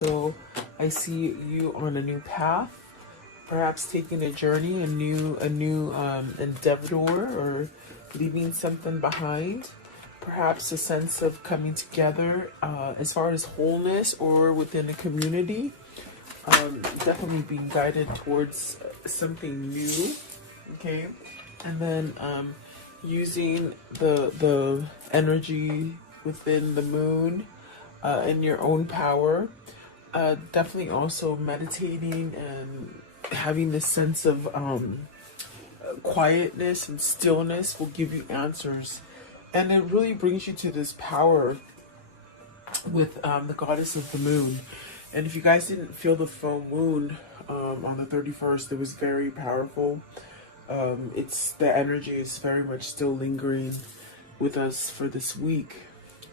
So I see you on a new path, perhaps taking a journey, a new endeavor, or leaving something behind. Perhaps a sense of coming together as far as wholeness or within a community. Definitely being guided towards something new. Okay, and then using the energy within the moon in your own power. Definitely also meditating and having this sense of quietness and stillness will give you answers. And it really brings you to this power with the goddess of the moon. And if you guys didn't feel the full moon on the 31st, it was very powerful. It's the energy is very much still lingering with us for this week,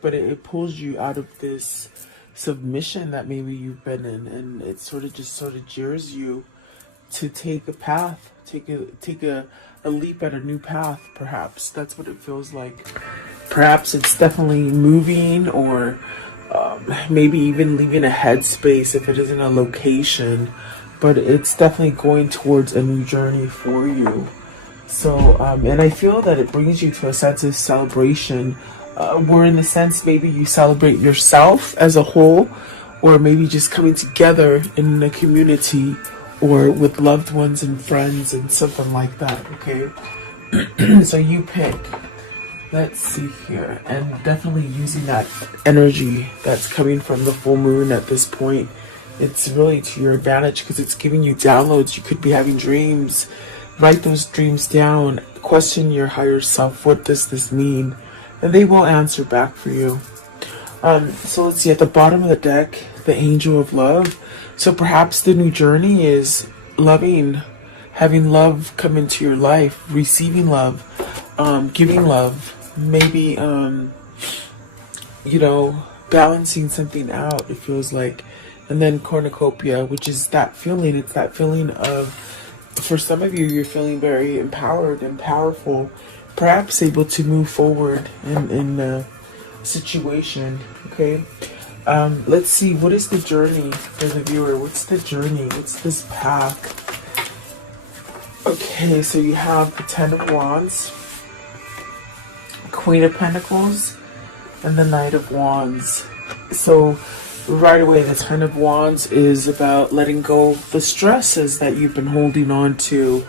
but it pulls you out of this submission that maybe you've been in, and it sort of jeers you to take a path, take a leap at a new path. Perhaps that's what it feels like. Perhaps it's definitely moving, or maybe even leaving a headspace if it isn't a location, but it's definitely going towards a new journey for you. So, and I feel that it brings you to a sense of celebration, where in the sense maybe you celebrate yourself as a whole, or maybe just coming together in a community or with loved ones and friends and something like that, okay? So you pick. Let's see here. And definitely using that energy that's coming from the full moon at this point. It's really to your advantage because it's giving you downloads. You could be having dreams. Write those dreams down. Question your higher self. What does this mean? And they will answer back for you. So let's see. At the bottom of the deck, the Angel of Love. So perhaps the new journey is loving, having love come into your life, receiving love, giving love. Maybe, balancing something out, it feels like. And then cornucopia, which is that feeling. It's that feeling of, for some of you, you're feeling very empowered and powerful, perhaps able to move forward in a situation. Okay. Let's see, what is the journey for the viewer? What's the journey? What's this path? Okay, so you have the Ten of Wands, Queen of Pentacles, and the Knight of Wands. So right away, the Ten of Wands is about letting go of the stresses that you've been holding on to,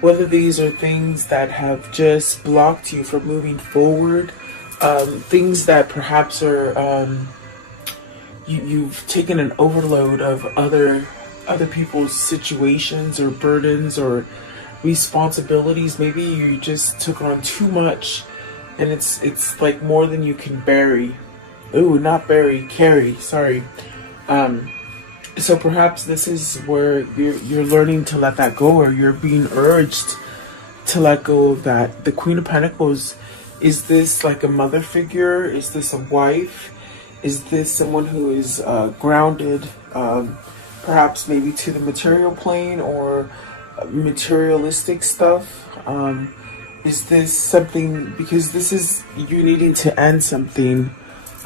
whether these are things that have just blocked you from moving forward, things that perhaps are you've taken an overload of other people's situations or burdens or responsibilities. Maybe you just took on too much, and it's like more than you can carry. Sorry. So perhaps this is where you're learning to let that go, or you're being urged to let go of that. The Queen of Pentacles, is this like a mother figure? Is this a wife? Is this someone who is grounded, perhaps maybe to the material plane or materialistic stuff? Is this something, because this is you needing to end something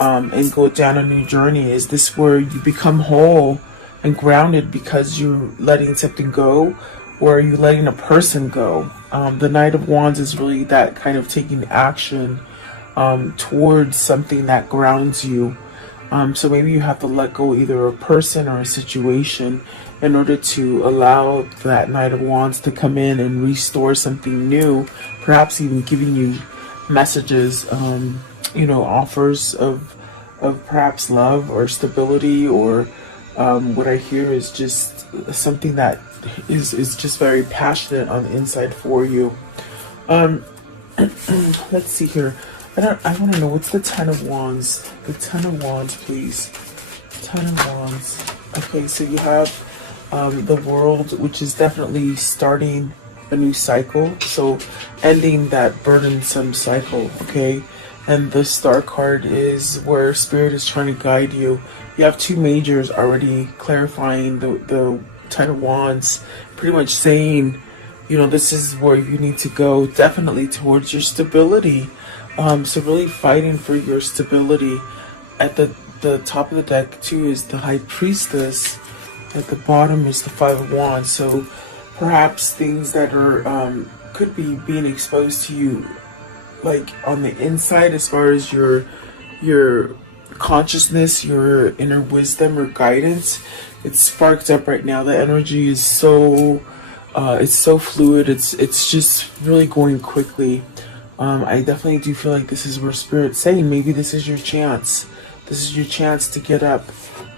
and go down a new journey? Is this where you become whole and grounded because you're letting something go, or are you letting a person go? The Knight of Wands is really that kind of taking action towards something that grounds you. So maybe you have to let go either a person or a situation in order to allow that Knight of Wands to come in and restore something new, perhaps even giving you messages, offers of perhaps love or stability, or what I hear is just something that is just very passionate on the inside for you. Let's see here. I want to know, what's the Ten of Wands? The Ten of Wands, please. Ten of Wands. Okay, so you have the World, which is definitely starting a new cycle. So ending that burdensome cycle, okay? And the Star card is where Spirit is trying to guide you. You have two majors already clarifying the Ten of Wands, pretty much saying, this is where you need to go, definitely towards your stability. So really fighting for your stability at the the top of the deck too is the High Priestess. At the bottom is the Five of Wands. So perhaps things that are could be being exposed to you, like on the inside, as far as your consciousness, your inner wisdom or guidance. It's sparked up right now. The energy is so it's so fluid. It's just really going quickly. I definitely do feel like this is where Spirit's saying maybe this is your chance. This is your chance to get up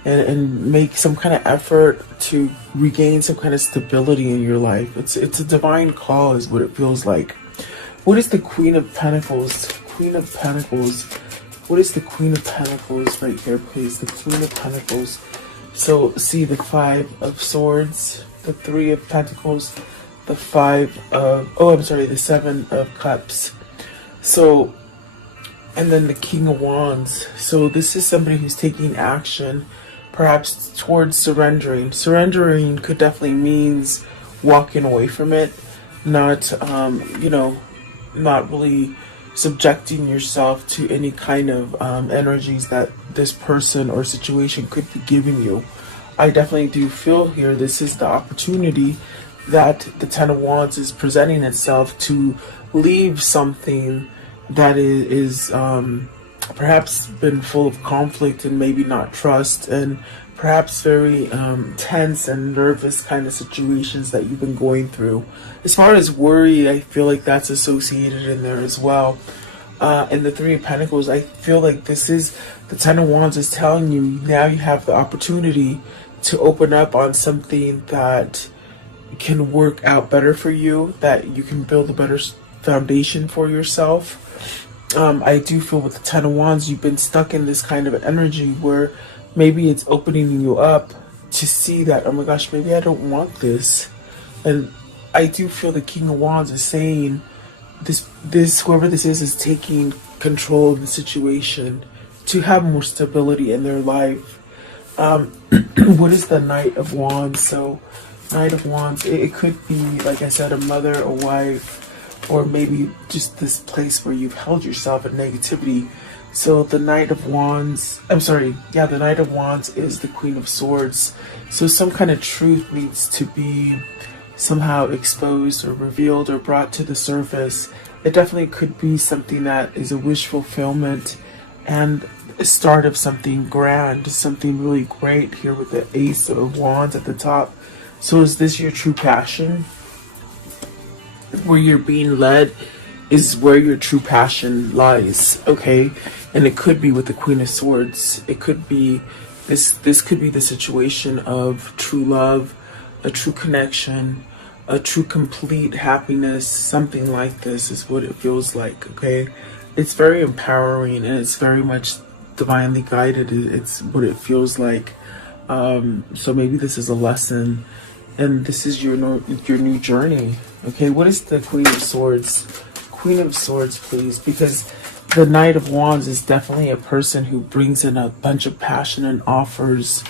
and make some kind of effort to regain some kind of stability in your life. It's a divine call is what it feels like. What is the Queen of Pentacles? Queen of Pentacles. What is the Queen of Pentacles right here, please? The Queen of Pentacles. So see the Five of Swords, the Three of Pentacles, the the Seven of Cups. So, and then the King of Wands. So this is somebody who's taking action, perhaps towards surrendering. Surrendering could definitely means walking away from it, not, not really subjecting yourself to any kind of energies that this person or situation could be giving you. I definitely do feel here this is the opportunity that the Ten of Wands is presenting itself to leave something that is perhaps been full of conflict and maybe not trust, and perhaps very tense and nervous kind of situations that you've been going through. As far as worry, I feel like that's associated in there as well. And the Three of Pentacles, I feel like this is the Ten of Wands is telling you now you have the opportunity to open up on something that can work out better for you, that you can build a better foundation for yourself. I do feel with the Ten of Wands, you've been stuck in this kind of energy where maybe it's opening you up to see that, oh my gosh, maybe I don't want this. And I do feel the King of Wands is saying this whoever this is taking control of the situation to have more stability in their life. What is the Knight of Wands? So Knight of Wands, it could be, like I said, a mother, a wife, or maybe just this place where you've held yourself in negativity. So the Knight of Wands, the Knight of Wands is the Queen of Swords. So some kind of truth needs to be somehow exposed or revealed or brought to the surface. It definitely could be something that is a wish fulfillment and a start of something grand, something really great here with the Ace of Wands at the top. So is this your true passion? Where you're being led is where your true passion lies, okay? And it could be with the Queen of Swords. It could be, this could be the situation of true love, a true connection, a true complete happiness. Something like this is what it feels like, okay? It's very empowering and it's very much divinely guided. It's what it feels like. So maybe this is a lesson and this is your new journey. Okay, what is the Queen of Swords? Queen of Swords, please, because the Knight of Wands is definitely a person who brings in a bunch of passion and offers.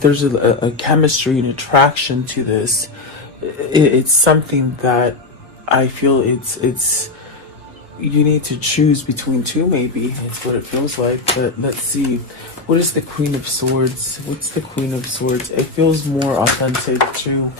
There's a chemistry and attraction to this. It's something that I feel it's you need to choose between two, maybe. It's what it feels like. But let's see. What is the Queen of Swords? What's the Queen of Swords? It feels more authentic too.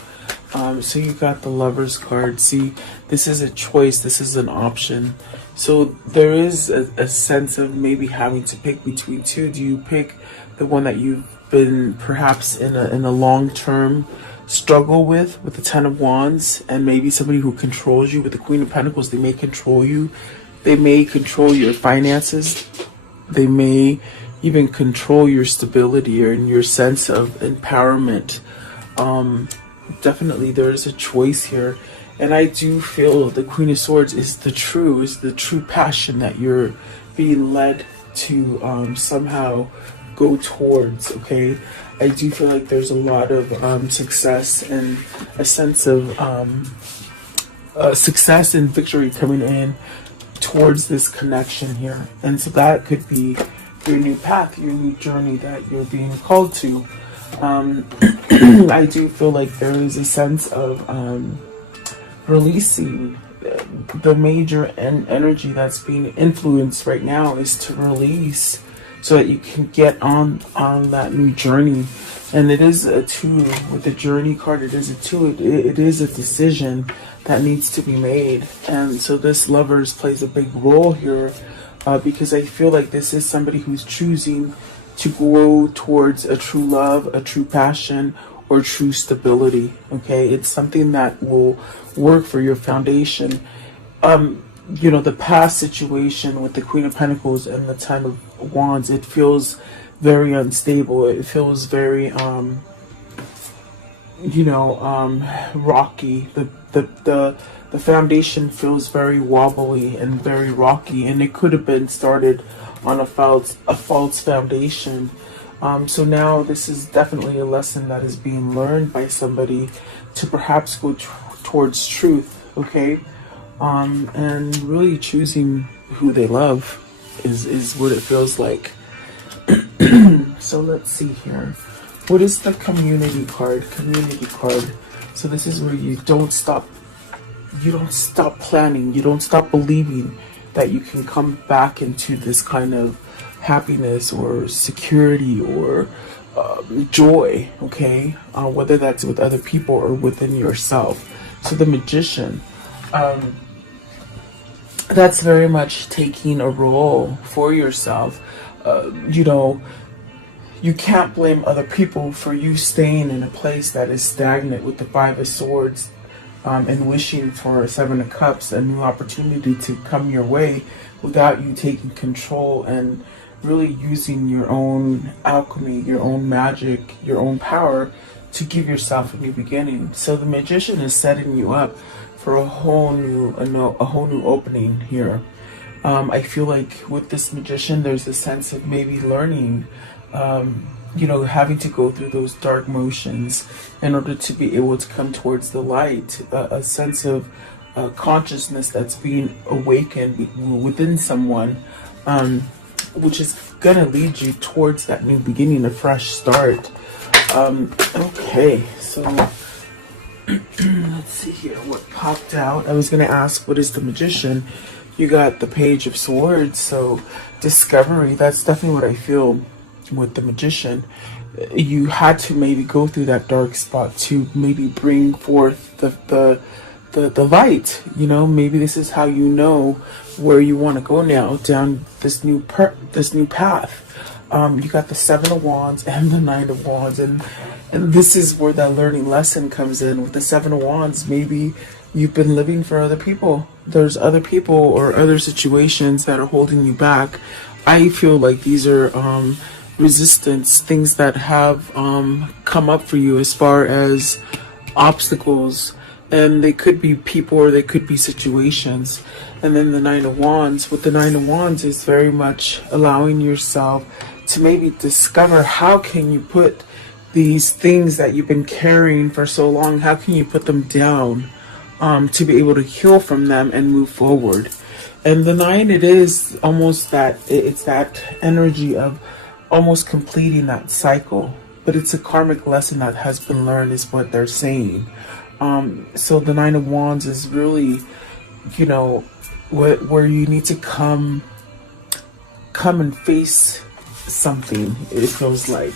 So you got the Lover's card. See, this is a choice. This is an option. So there is a sense of maybe having to pick between two. Do you pick the one that you've been perhaps in a long-term struggle with the Ten of Wands, and maybe somebody who controls you with the Queen of Pentacles? They may control you. They may control your finances. They may even control your stability or your sense of empowerment. Definitely there is a choice here, and I do feel the Queen of Swords is the true passion that you're being led to somehow go towards. Okay, I do feel like there's a lot of success and a sense of success and victory coming in towards this connection here, and so that could be your new path, your new journey that you're being called to. I do feel like there is a sense of releasing. The major energy that's being influenced right now is to release so that you can get on that new journey. And it is a 2 with the journey card. It is a 2. It is a decision that needs to be made. And so this lovers plays a big role here, because I feel like this is somebody who's choosing to grow towards a true love, a true passion, or true stability. Okay, it's something that will work for your foundation. You know, the past situation with the Queen of Pentacles and the Ten of Wands, it feels very unstable. It feels very rocky. The foundation feels very wobbly and very rocky, and it could have been started on a false foundation. So now this is definitely a lesson that is being learned by somebody to perhaps go towards truth, okay? And really choosing who they love is what it feels like. So let's see here. What is the community card? Community card. So this is where you don't stop planning, you don't stop believing that you can come back into this kind of happiness or security or joy, okay? Whether that's with other people or within yourself. So the Magician, that's very much taking a role for yourself. You can't blame other people for you staying in a place that is stagnant with the Five of Swords, and wishing for a Seven of Cups, a new opportunity to come your way, without you taking control and really using your own alchemy, your own magic, your own power to give yourself a new beginning. So the Magician is setting you up for a whole new opening here. I feel like with this Magician, there's a sense of maybe learning, having to go through those dark motions in order to be able to come towards the light, a sense of consciousness that's being awakened within someone, which is going to lead you towards that new beginning, a fresh start. Okay, so let's see here what popped out. I was going to ask, what is the Magician? You got the Page of Swords, so discovery. That's definitely what I feel with the Magician. You had to maybe go through that dark spot to maybe bring forth the light. Maybe this is how you know where you want to go now, down this new path. You got the Seven of Wands and the Nine of Wands, and this is where that learning lesson comes in. With the Seven of Wands, maybe you've been living for other people. There's other people or other situations that are holding you back. I feel like these are resistance, things that have come up for you as far as obstacles, and they could be people or they could be situations. And then the Nine of Wands, with the Nine of Wands, is very much allowing yourself to maybe discover, how can you put these things that you've been carrying for so long, how can you put them down, to be able to heal from them and move forward. And the 9, it is almost that, it's that energy of almost completing that cycle, but it's a karmic lesson that has been learned, is what they're saying. So the 9 of Wands is really, where you need to come and face something, it feels like.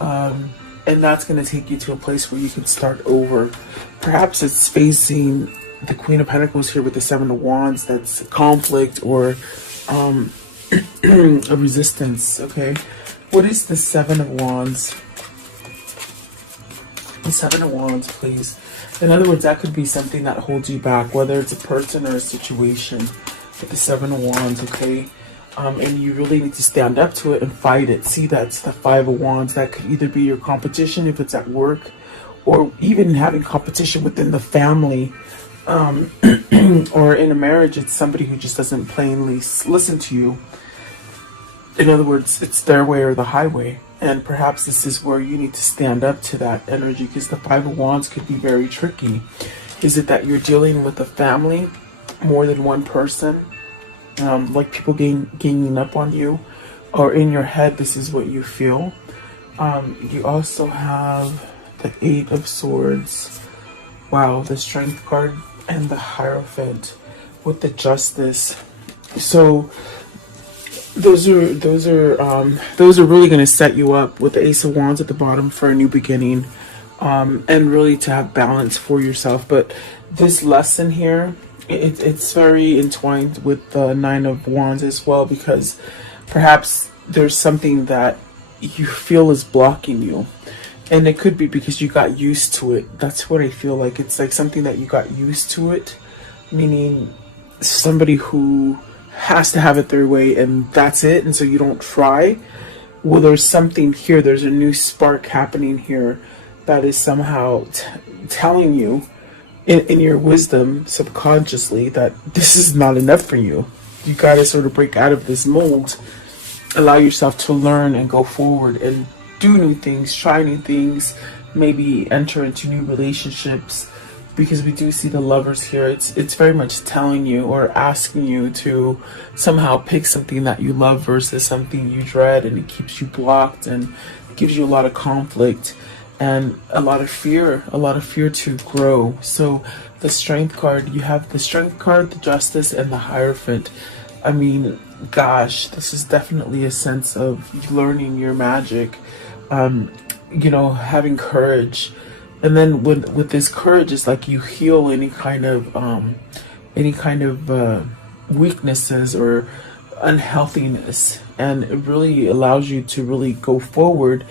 And that's going to take you to a place where you can start over. Perhaps it's facing the Queen of Pentacles here with the Seven of Wands. That's conflict or a resistance, okay? What is the Seven of Wands? The Seven of Wands, please. In other words, that could be something that holds you back, whether it's a person or a situation. With the Seven of Wands, okay? And you really need to stand up to it and fight it. See, that's the Five of Wands. That could either be your competition if it's at work, or even having competition within the family, or in a marriage. It's somebody who just doesn't plainly listen to you. In other words, it's their way or the highway. And perhaps this is where you need to stand up to that energy, because the Five of Wands could be very tricky. Is it that you're dealing with a family, more than one person? Like people ganging up on you, or in your head, this is what you feel. You also have the Eight of Swords. Wow, the Strength card and the Hierophant with the Justice. So those are really going to set you up with the Ace of Wands at the bottom for a new beginning, and really to have balance for yourself. But this lesson here, it's very entwined with the Nine of Wands as well, because perhaps there's something that you feel is blocking you, and it could be because you got used to it. That's what I feel like. It's like something that you got used to it, meaning somebody who has to have it their way and that's it, and so you don't try. Well, there's something here, there's a new spark happening here that is somehow telling you in your wisdom subconsciously that this is not enough for you. You got to sort of break out of this mold, allow yourself to learn and go forward and do new things, try new things, maybe enter into new relationships, because we do see the Lovers here. It's very much telling you or asking you to somehow pick something that you love versus something you dread, and it keeps you blocked and gives you a lot of conflict and a lot of fear to grow. So the Strength card, you have the Strength card, the Justice, and the Hierophant. I mean, gosh, this is definitely a sense of learning your magic, you know, having courage. And then with this courage, it's like you heal any kind of weaknesses or unhealthiness, and it really allows you to really go forward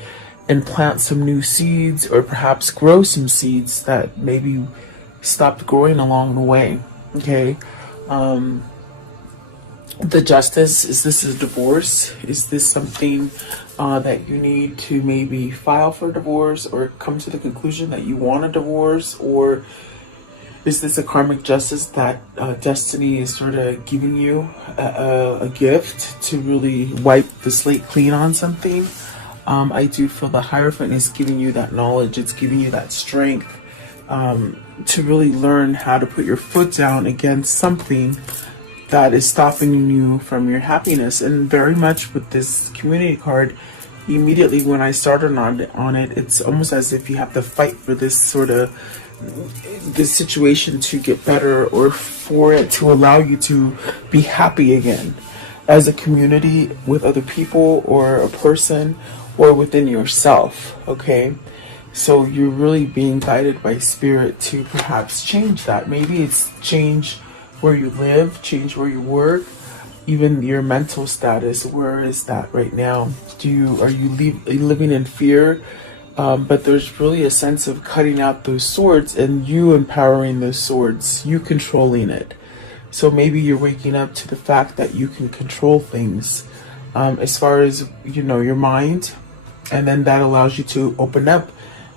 and plant some new seeds, or perhaps grow some seeds that maybe stopped growing along the way. Okay. The Justice, is this a divorce? Is this something that you need to maybe file for divorce, or come to the conclusion that you want a divorce? Or is this a karmic justice that destiny is sort of giving you a gift to really wipe the slate clean on something? I do feel the Hierophant is giving you that knowledge. It's giving you that strength to really learn how to put your foot down against something that is stopping you from your happiness. And very much with this Community card, immediately when I started on it, it's almost as if you have to fight for this situation to get better, or for it to allow you to be happy again as a community, with other people or a person, or within yourself. Okay, so you're really being guided by Spirit to perhaps change that. Maybe it's change where you live, change where you work, even your mental status. Where is that right now? Are you living in fear? But there's really a sense of cutting out those swords and you empowering those swords, you controlling it. So maybe you're waking up to the fact that you can control things, as far as, you know, your mind, and then that allows you to open up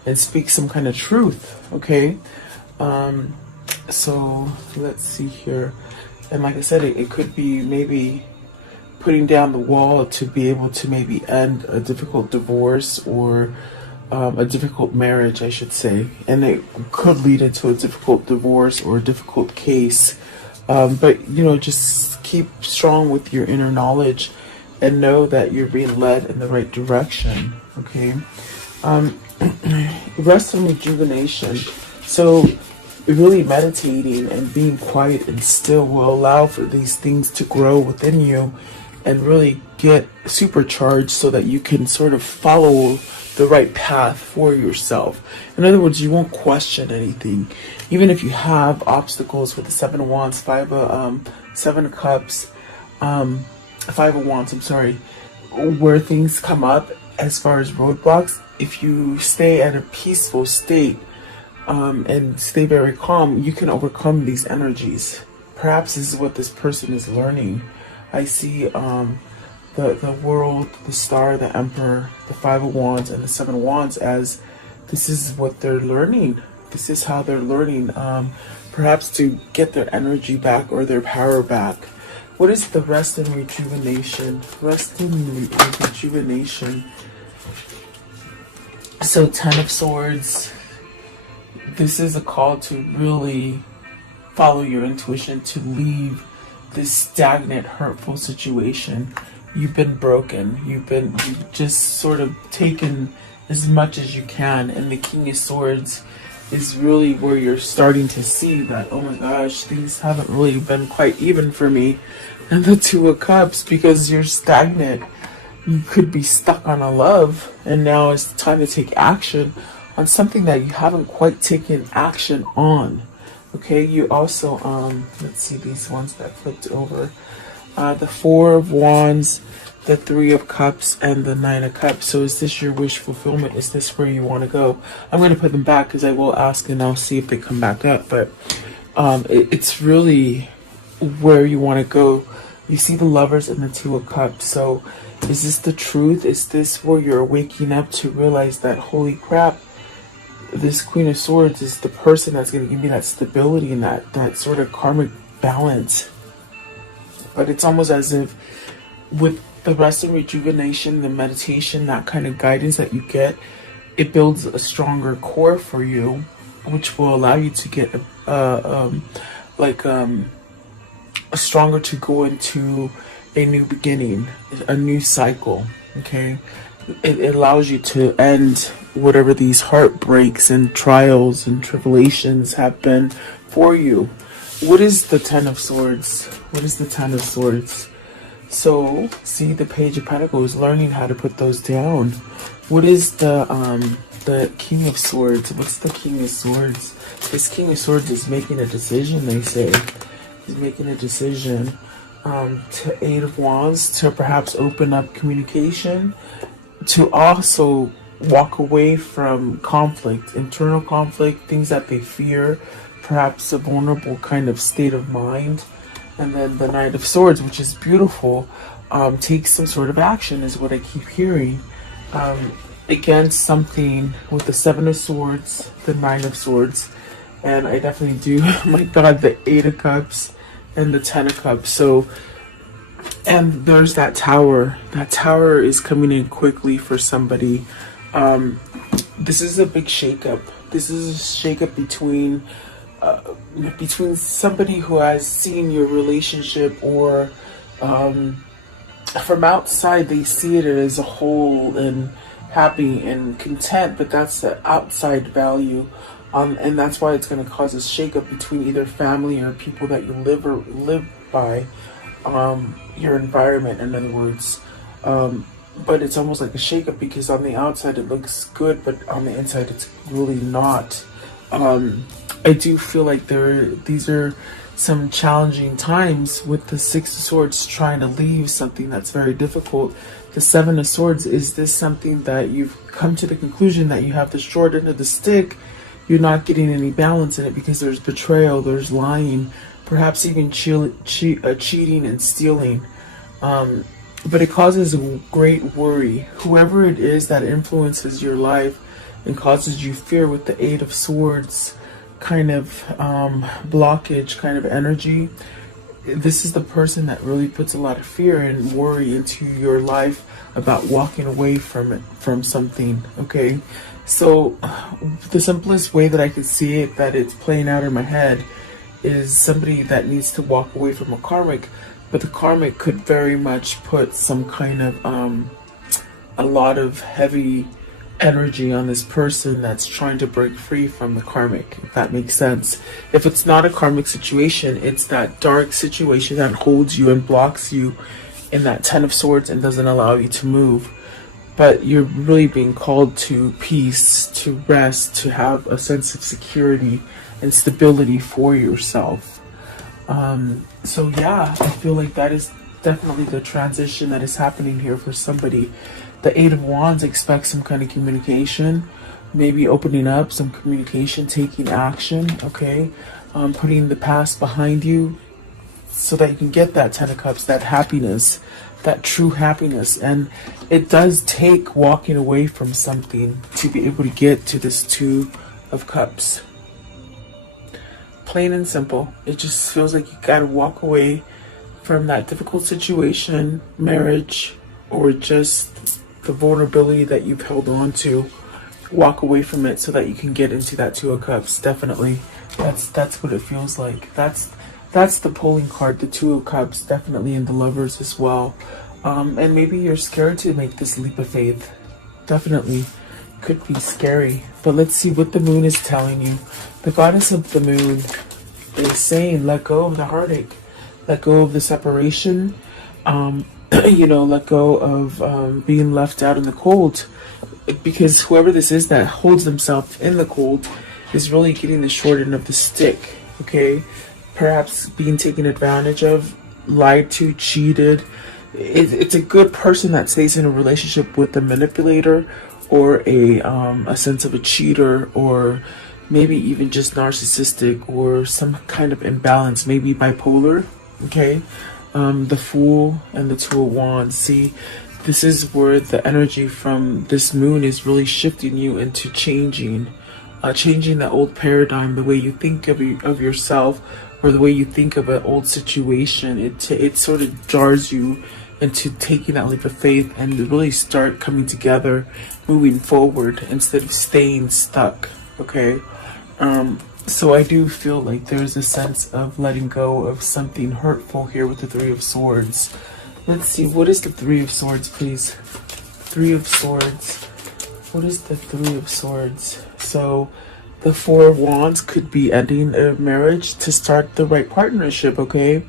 and speak some kind of truth. Okay. So let's see here. And like I said, it could be maybe putting down the wall to be able to maybe end a difficult divorce, or a difficult marriage, I should say. And it could lead into a difficult divorce or a difficult case. But, you know, just keep strong with your inner knowledge and know that you're being led in the right direction. Okay. Rest and rejuvenation. So really meditating and being quiet and still will allow for these things to grow within you and really get supercharged, so that you can sort of follow the right path for yourself. In other words, you won't question anything. Even if you have obstacles with the Seven of Wands, Five of Cups, Five of Wands, I'm sorry, where things come up as far as roadblocks, if you stay at a peaceful state, and stay very calm, you can overcome these energies. Perhaps this is what this person is learning. I see the world, the star, the Emperor, the Five of Wands, and the Seven of Wands as this is what they're learning. This is how they're learning, perhaps to get their energy back or their power back. What is the rest and rejuvenation? Rest and rejuvenation. So Ten of Swords. This is a call to really follow your intuition, to leave this stagnant, hurtful situation. You've been broken. You've just sort of taken as much as you can. And the King of Swords is really where you're starting to see that, oh my gosh, things haven't really been quite even for me. And the Two of Cups, because you're stagnant. You could be stuck on a love, and now it's time to take action on something that you haven't quite taken action on. Okay, you also, let's see these ones that flipped over. The Four of Wands, the Three of Cups, and the Nine of Cups. So is this your wish fulfillment? Is this where you want to go? I'm going to put them back because I will ask and I'll see if they come back up. But it's really where you want to go. You see the Lovers and the Two of Cups. So is this the truth? Is this where you're waking up to realize that, holy crap, this Queen of Swords is the person that's going to give me that stability and that sort of karmic balance? But it's almost as if with the rest and rejuvenation, the meditation, that kind of guidance that you get, it builds a stronger core for you, which will allow you to get stronger to go into a new beginning, a new cycle. Okay, it allows you to end whatever these heartbreaks and trials and tribulations have been for you. What is the Ten of Swords? What is the Ten of Swords? So, see the Page of Pentacles, learning how to put those down. What is the King of Swords? What's the King of Swords? This King of Swords is making a decision, they say. He's making a decision. To Eight of Wands, to perhaps open up communication, to also walk away from conflict, internal conflict, things that they fear, perhaps a vulnerable kind of state of mind. And then the Knight of Swords, which is beautiful, takes some sort of action, is what I keep hearing, against something with the Seven of Swords, the Nine of Swords, and I definitely do, my God, the Eight of Cups and the Ten of Cups. So, and there's that Tower. That Tower is coming in quickly for somebody. This is a big shakeup. This is a shakeup between somebody who has seen your relationship, or from outside they see it as a whole and happy and content, but that's the outside value, and that's why it's going to cause a shakeup between either family or people that you live by, your environment, in other words. But it's almost like a shakeup because on the outside it looks good, but on the inside it's really not. I do feel like these are some challenging times with the Six of Swords trying to leave something that's very difficult. The Seven of Swords, is this something that you've come to the conclusion that you have the short end of the stick? You're not getting any balance in it because there's betrayal, there's lying, perhaps even cheating and stealing. But it causes a great worry. Whoever it is that influences your life and causes you fear with the Eight of Swords kind of blockage, kind of energy, this is the person that really puts a lot of fear and worry into your life about walking away from it, from something. Okay, so the simplest way that I can see it, that it's playing out in my head, is somebody that needs to walk away from a karmic, but the karmic could very much put some kind of a lot of heavy energy on this person that's trying to break free from the karmic, if that makes sense. If it's not a karmic situation, it's that dark situation that holds you and blocks you in that Ten of Swords and doesn't allow you to move. But you're really being called to peace, to rest, to have a sense of security and stability for yourself. So yeah, I feel like that is definitely the transition that is happening here for somebody. The Eight of Wands expects some kind of communication, maybe opening up some communication, taking action, okay? Putting the past behind you so that you can get that Ten of Cups, that happiness, that true happiness. And it does take walking away from something to be able to get to this Two of Cups. Plain and simple. It just feels like you gotta walk away from that difficult situation, marriage, or just the vulnerability that you've held on to. Walk away from it so that you can get into that Two of Cups. Definitely, that's what it feels like. That's the pulling card, the Two of Cups, definitely in the Lovers as well. And maybe you're scared to make this leap of faith. Definitely, could be scary. But let's see what the moon is telling you. The goddess of the moon is saying, let go of the heartache, let go of the separation, you know, let go of being left out in the cold, because whoever this is that holds themselves in the cold is really getting the short end of the stick. Okay, perhaps being taken advantage of, lied to, cheated. It's a good person that stays in a relationship with a manipulator, or a sense of a cheater, or maybe even just narcissistic, or some kind of imbalance, maybe bipolar. Okay, the Fool and the Two of Wands. See, this is where the energy from this moon is really shifting you into changing that old paradigm, the way you think of yourself, or the way you think of an old situation. It sort of jars you into taking that leap of faith and really start coming together, moving forward instead of staying stuck. Okay, so I do feel like there's a sense of letting go of something hurtful here with the Three of Swords. Let's see, what is the Three of Swords, please? Three of Swords. What is the Three of Swords? So the Four of Wands could be ending a marriage to start the right partnership. Okay,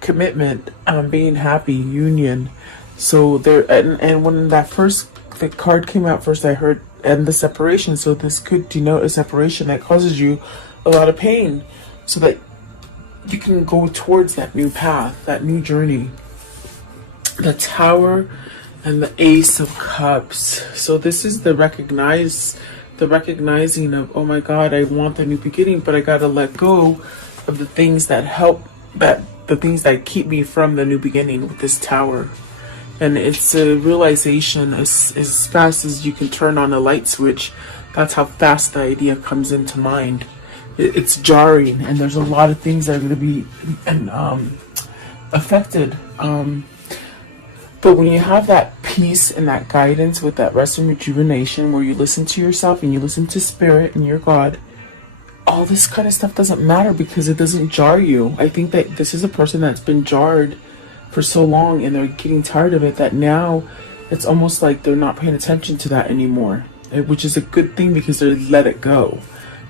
commitment, being happy, union. So there, and when the card came out first, I heard end the separation. So this could denote a separation that causes you a lot of pain, so that you can go towards that new path, that new journey. The Tower and the Ace of Cups. So this is the recognizing of, oh my God, I want the new beginning, but I gotta let go of the things that the things that keep me from the new beginning with this Tower. And it's a realization, as fast as you can turn on a light switch, that's how fast the idea comes into mind. It's jarring, and there's a lot of things that are going to be affected. But when you have that peace and that guidance with that rest and rejuvenation, where you listen to yourself and you listen to Spirit and your God, all this kind of stuff doesn't matter because it doesn't jar you. I think that this is a person that's been jarred for so long, and they're getting tired of it, that now it's almost like they're not paying attention to that anymore, which is a good thing because they let it go.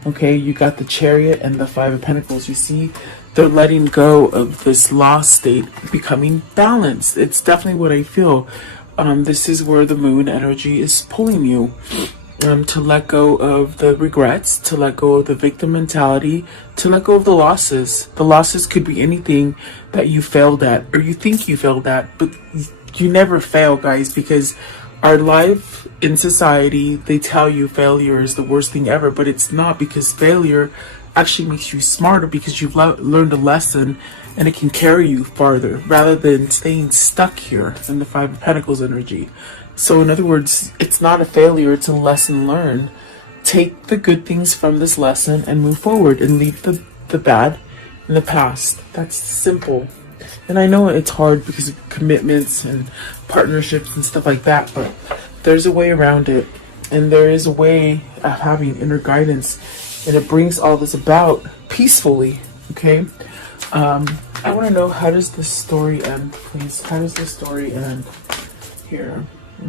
Okay, you got the Chariot and the Five of Pentacles. You see, they're letting go of this lost state, becoming balanced. It's definitely what I feel. This is where the moon energy is pulling you, to let go of the regrets, to let go of the victim mentality, to let go of the losses. The losses could be anything that you failed at, or you think you failed at, but you never fail, guys, because our life in society, they tell you failure is the worst thing ever, but it's not, because failure actually makes you smarter, because you've learned a lesson and it can carry you farther rather than staying stuck here in the Five of Pentacles energy. So in other words, it's not a failure, it's a lesson learned. Take the good things from this lesson and move forward, and leave the bad in the past. That's simple. And I know it's hard because of commitments and partnerships and stuff like that, but there's a way around it. And there is a way of having inner guidance, and it brings all this about peacefully. Okay? I want to know, how does this story end, please? How does this story end here?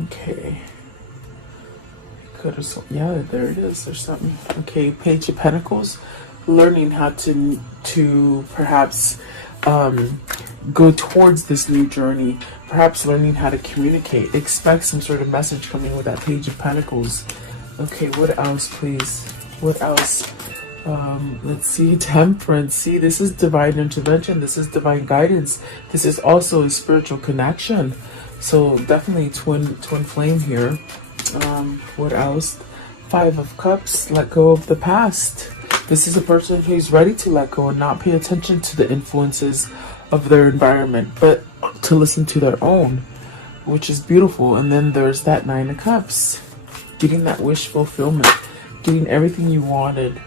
Okay. Yeah, there it is. There's something. Okay, Page of Pentacles. Learning how to perhaps go towards this new journey. Perhaps learning how to communicate. Expect some sort of message coming with that Page of Pentacles. Okay, what else, please? What else? Let's see. Temperance. See, this is divine intervention. This is divine guidance. This is also a spiritual connection. So definitely twin flame here. What else? Five of Cups. Let go of the past. This is a person who's ready to let go and not pay attention to the influences of their environment, but to listen to their own, which is beautiful. And then there's that Nine of Cups. Getting that wish fulfillment. Getting everything you wanted.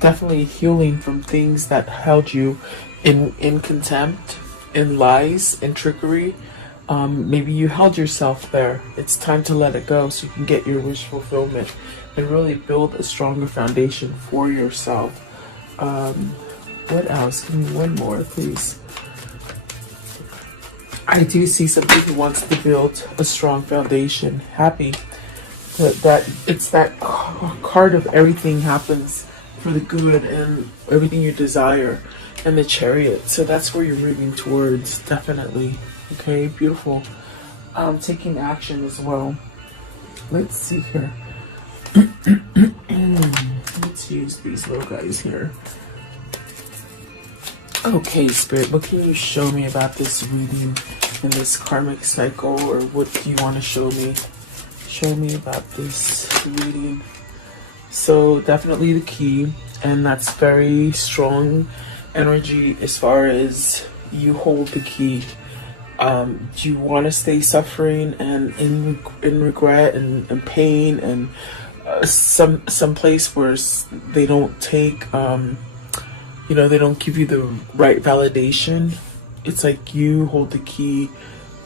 Definitely healing from things that held you in contempt, in lies, in trickery. Maybe you held yourself there. It's time to let it go so you can get your wish fulfillment and really build a stronger foundation for yourself. What else? Give me one more, please. I do see somebody who wants to build a strong foundation. Happy. that it's that card of everything happens for the good and everything you desire, and the Chariot. So that's where you're moving towards, definitely. Okay, beautiful. Taking action as well. Let's see here. Let's use these little guys here. Okay, Spirit, what can you show me about this reading in this karmic cycle, or what do you want to show me? Show me about this reading. So definitely the key, and that's very strong energy as far as you hold the key. Do you want to stay suffering and in regret and pain and some place where they don't take you know, they don't give you the right validation? It's like you hold the key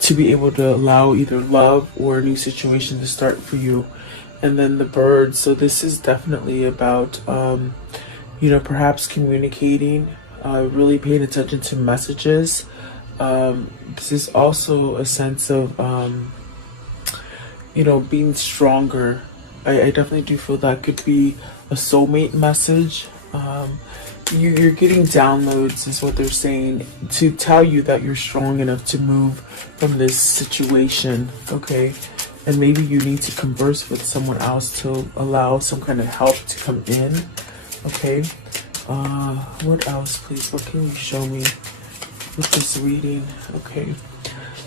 to be able to allow either love or a new situation to start for you. And then the bird. So this is definitely about you know, perhaps communicating, really paying attention to messages. This is also a sense of you know, being stronger. I definitely do feel that could be a soulmate message. You're getting downloads, is what they're saying, to tell you that you're strong enough to move from this situation, okay? And maybe you need to converse with someone else to allow some kind of help to come in, okay? What else, please? What can you show me with this reading? Okay.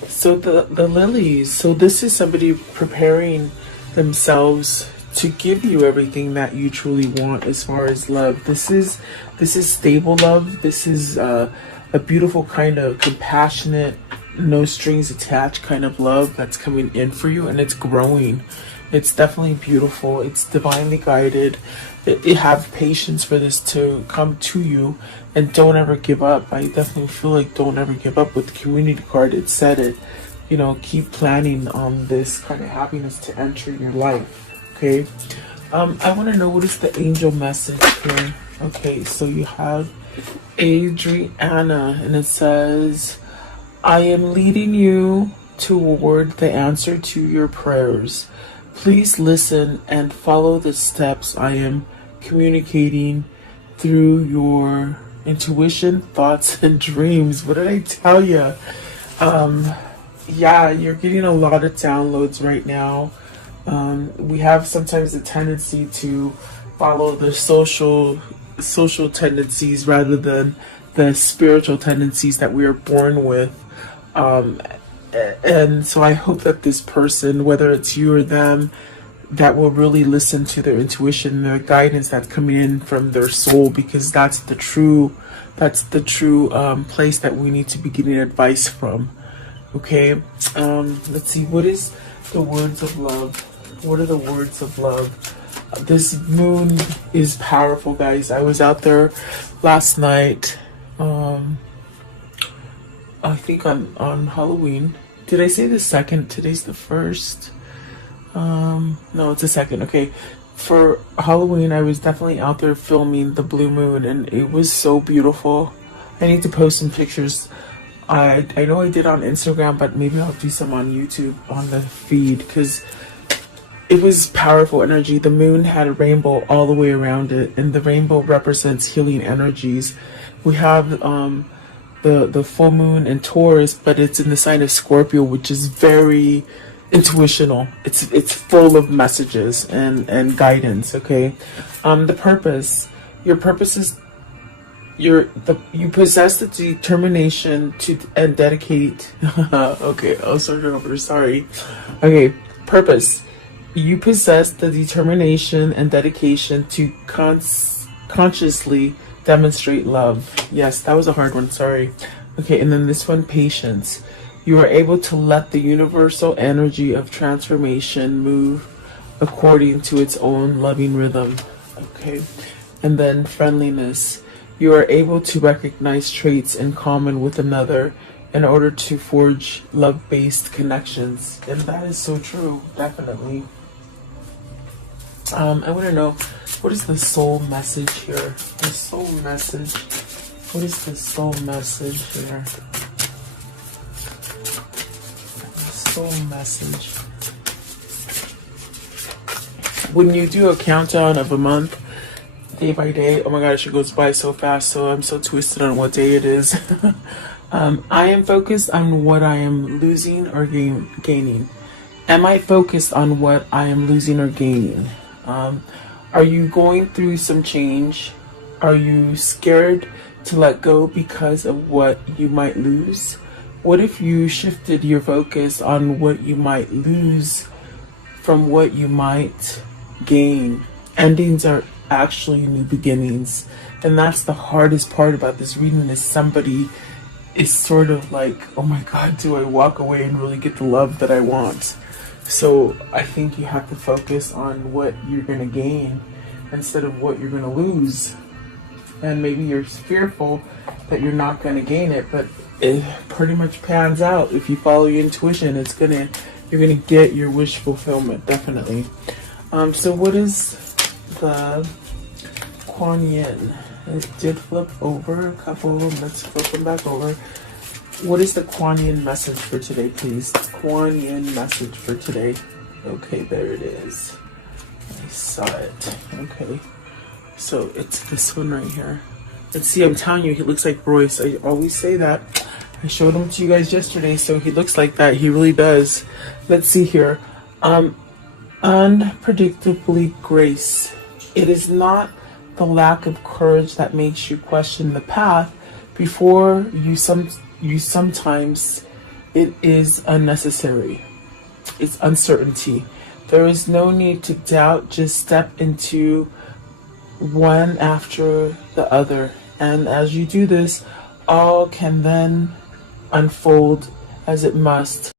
So the lilies. So this is somebody preparing themselves to give you everything that you truly want as far as love. This is stable love. This is a beautiful kind of compassionate, no strings attached kind of love that's coming in for you, and it's growing. It's definitely beautiful. It's divinely guided. You have patience for this to come to you, and don't ever give up. I definitely feel like don't ever give up. With the community card, it said it. You know, keep planning on this kind of happiness to enter your life. Okay. I want to know, what is the angel message here? Okay, so you have Adriana, and it says, I am leading you toward the answer to your prayers. Please listen and follow the steps I am communicating through your intuition, thoughts, and dreams. What did I tell you? Yeah, you're getting a lot of downloads right now. We have sometimes a tendency to follow the social tendencies rather than the spiritual tendencies that we are born with. And so I hope that this person, whether it's you or them, that will really listen to their intuition, their guidance that's coming in from their soul, because that's the true place that we need to be getting advice from. Okay, let's see, what is the words of love? What are the words of love? This moon is powerful, guys. I was out there last night, I think on Halloween. Did I say the second? Today's the first. No, it's the second. Okay. For Halloween, I was definitely out there filming the blue moon, and it was so beautiful. I need to post some pictures. I know I did on Instagram, but maybe I'll do some on YouTube on the feed, because it was powerful energy. The moon had a rainbow all the way around it, and the rainbow represents healing energies. We have the full moon in Taurus, but it's in the sign of Scorpio, which is very intuitional. It's full of messages and guidance. Okay, the purpose. Your purpose is you possess the determination to and dedicate. Okay, I'll start it over. Sorry. Okay, purpose. You possess the determination and dedication to consciously demonstrate love. Yes, that was a hard one. Sorry. Okay, and then this one, patience. You are able to let the universal energy of transformation move according to its own loving rhythm. Okay, and then friendliness. You are able to recognize traits in common with another in order to forge love-based connections. And that is so true, definitely. I want to know, what is the soul message here? The soul message. What is the soul message here? The soul message. when you do a countdown of a month, day by day, oh my gosh, it goes by so fast. So I'm so twisted on what day it is. I am focused on what I am losing or gaining. Am I focused on what I am losing or gaining? Are you going through some change? Are you scared to let go because of what you might lose? What if you shifted your focus on what you might lose from what you might gain? Endings are actually new beginnings. And that's the hardest part about this reading, is somebody is sort of like, oh my God, do I walk away and really get the love that I want? So I think you have to focus on what you're going to gain instead of what you're going to lose. And maybe you're fearful that you're not going to gain it, but it pretty much pans out. If you follow your intuition, you're gonna get your wish fulfillment, definitely. So what is the Kuan Yin? It did flip over a couple. Let's flip them back over. What is the Kuan Yin message for today, please? Kuan Yin message for today. Okay, there it is. I saw it. Okay. So it's this one right here. Let's see, I'm telling you, he looks like Royce. I always say that. I showed him to you guys yesterday, so he looks like that. He really does. Let's see here. Unpredictably grace. It is not the lack of courage that makes you question the path before you sometimes it is unnecessary. It's uncertainty. There is no need to doubt. Just step into one after the other, and as you do this, all can then unfold as it must.